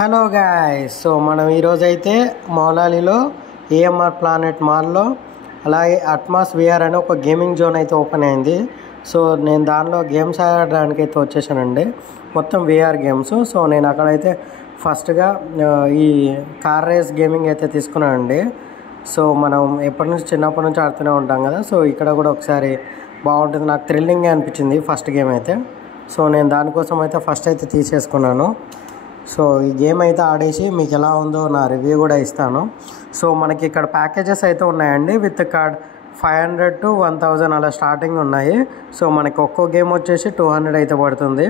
Hello guys, so మనం ఈరోజైతే మౌలాలీలో AMR planet మాల్లో అలాగే అట్మాస్ విఆర్ అనే ఒక గేమింగ్ జోన్ అయితే ఓపెన్ అయింది. సో నేను దానిలో గేమ్స్ ఆడడానికి అయితే వచ్చేసానండి. మొత్తం విఆర్ గేమ్స్. సో నేను అక్కడైతే ఫస్ట్గా ఈ కార్ రేస్ గేమింగ్ అయితే తీసుకున్నానండి. సో మనం చిన్నప్పటి నుంచి ఆడుతూనే ఉంటాం కదా. సో ఇక్కడ కూడా ఒకసారి బాగుంటుంది, నాకు థ్రిల్లింగ్గా అనిపించింది ఫస్ట్ గేమ్ అయితే. సో నేను దానికోసం అయితే ఫస్ట్ అయితే తీసేసుకున్నాను. సో ఈ గేమ్ అయితే ఆడేసి మీకు ఎలా ఉందో నా రివ్యూ కూడా ఇస్తాను. సో మనకి ఇక్కడ ప్యాకేజెస్ అయితే ఉన్నాయండి. విత్ కార్డ్ 500 to 1000 అలా స్టార్టింగ్ ఉన్నాయి. సో మనకి ఒక్కో గేమ్ వచ్చేసి 200 అయితే పడుతుంది.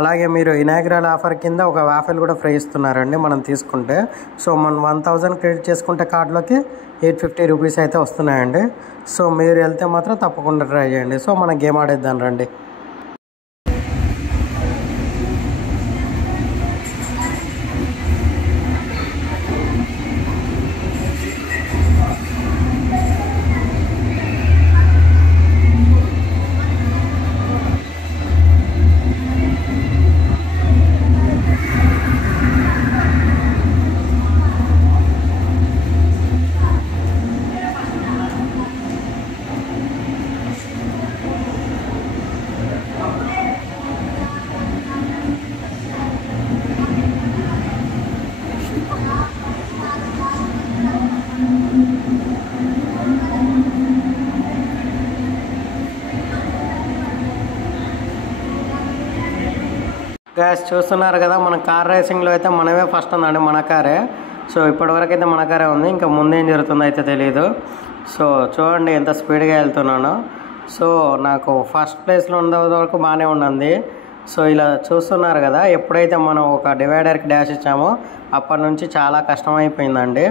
అలాగే మీరు ఇనాగ్రల్ ఆఫర్ కింద ఒక వాఫెల్ కూడా ఫ్రీ ఇస్తున్నారండి మనం తీసుకుంటే. సో మనం 1000 క్రెడిట్ చేసుకుంటే కార్డులోకి 850 రూపీస్ అయితే వస్తున్నాయండి. సో మీరు వెళ్తే మాత్రం తప్పకుండా ట్రై చేయండి. సో మన గేమ్ ఆడేద్దాం రండి. గ్యాస్ చూస్తున్నారు కదా, మన కార్ రేసింగ్లో అయితే మనమే ఫస్ట్ ఉందండి, మన కారే. సో ఇప్పటివరకు అయితే మన కారే ఉంది, ఇంకా ముందేం జరుగుతుందో అయితే తెలియదు. సో చూడండి ఎంత స్పీడ్గా వెళ్తున్నాను. సో నాకు ఫస్ట్ ప్లేస్లో ఉన్న వరకు బాగానే ఉన్నది. సో ఇలా చూస్తున్నారు కదా, ఎప్పుడైతే మనం ఒక డివైడర్కి డాష్ ఇచ్చామో అప్పటి నుంచి చాలా కష్టమైపోయిందండి.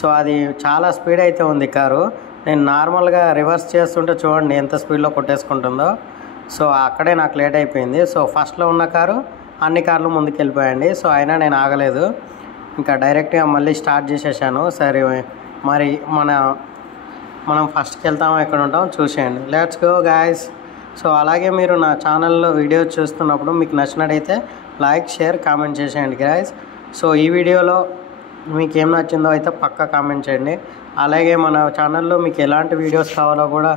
సో అది చాలా స్పీడ్ అయితే ఉంది కారు. నేను నార్మల్గా రివర్స్ చేస్తుంటే చూడండి ఎంత స్పీడ్లో కొట్టేసుకుంటుందో. సో అక్కడే నాకు లేట్ అయిపోయింది. సో ఫస్ట్లో ఉన్న కారు అన్ని కార్లు ముందుకు వెళ్ళిపోయాయండి. సో అయినా నేను ఆగలేదు, ఇంకా డైరెక్ట్గా మళ్ళీ స్టార్ట్ చేసేసాను. సరే మరి మనం ఫస్ట్కి వెళ్తామో ఎక్కడ ఉంటామో చూసేయండి. Let's go guys. సో అలాగే మీరు నా ఛానల్లో వీడియోస్ చూస్తున్నప్పుడు మీకు నచ్చినట్టయితే లైక్, షేర్, కామెంట్ చేసేయండి గాయ్స్. సో ఈ వీడియోలో మీకు ఏం నచ్చిందో అయితే పక్కా కామెంట్ చేయండి. అలాగే మన ఛానల్లో మీకు ఎలాంటి వీడియోస్ కావాలో కూడా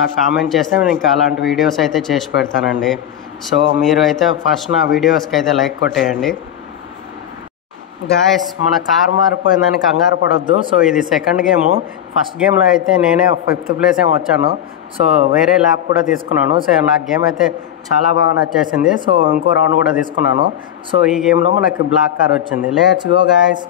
నాకు కామెంట్ చేస్తే నేను ఇంకా అలాంటి వీడియోస్ అయితే చేసి పెడతానండి. సో మీరు అయితే ఫస్ట్ నా వీడియోస్కి అయితే లైక్ కొట్టేయండి గాయస్. మన కార్ మారిపోయిందని కంగారు పడొద్దు. సో ఇది సెకండ్ గేము. ఫస్ట్ గేమ్లో అయితే నేనే 5th ప్లేస్ ఏమో వచ్చాను. సో వేరే ల్యాప్ కూడా తీసుకున్నాను. సో నాకు గేమ్ అయితే చాలా బాగా నచ్చేసింది. సో ఇంకో రౌండ్ కూడా తీసుకున్నాను. సో ఈ గేమ్లో మనకి బ్లాక్ కార్ వచ్చింది. Let's go guys.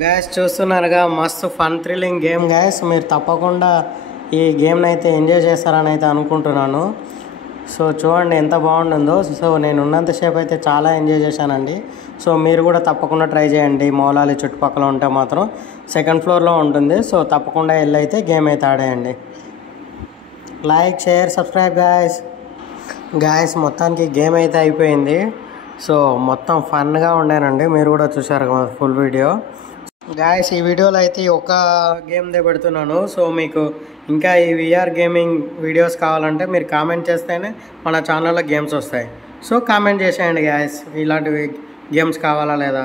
గ్యాస్ చూస్తున్నారుగా, మస్తు ఫన్ థ్రిల్లింగ్ గేమ్ గ్యాస్. మీరు తప్పకుండా ఈ గేమ్ని అయితే ఎంజాయ్ చేస్తారని అయితే అనుకుంటున్నాను. సో చూడండి ఎంత బాగుంటుందో. సో నేను ఉన్నంతసేపు అయితే చాలా ఎంజాయ్ చేశానండి. సో మీరు కూడా తప్పకుండా ట్రై చేయండి. మౌలాలి చుట్టుపక్కల ఉంటే మాత్రం సెకండ్ ఫ్లోర్లో ఉంటుంది. సో తప్పకుండా వెళ్ళి అయితే గేమ్ అయితే ఆడేయండి. Like, share, subscribe guys. మొత్తానికి గేమ్ అయితే అయిపోయింది. సో మొత్తం ఫన్గా ఉండేనండి. మీరు కూడా చూసారు కదా ఫుల్ వీడియో. గాయస్ ఈ వీడియోలో అయితే ఒక గేమ్దే పెడుతున్నాను. సో మీకు ఇంకా ఈ విఆర్ గేమింగ్ వీడియోస్ కావాలంటే మీరు కామెంట్ చేస్తేనే మన ఛానల్లో గేమ్స్ వస్తాయి. సో కామెంట్ చేసేయండి గాయస్, ఇలాంటివి గేమ్స్ కావాలా లేదా.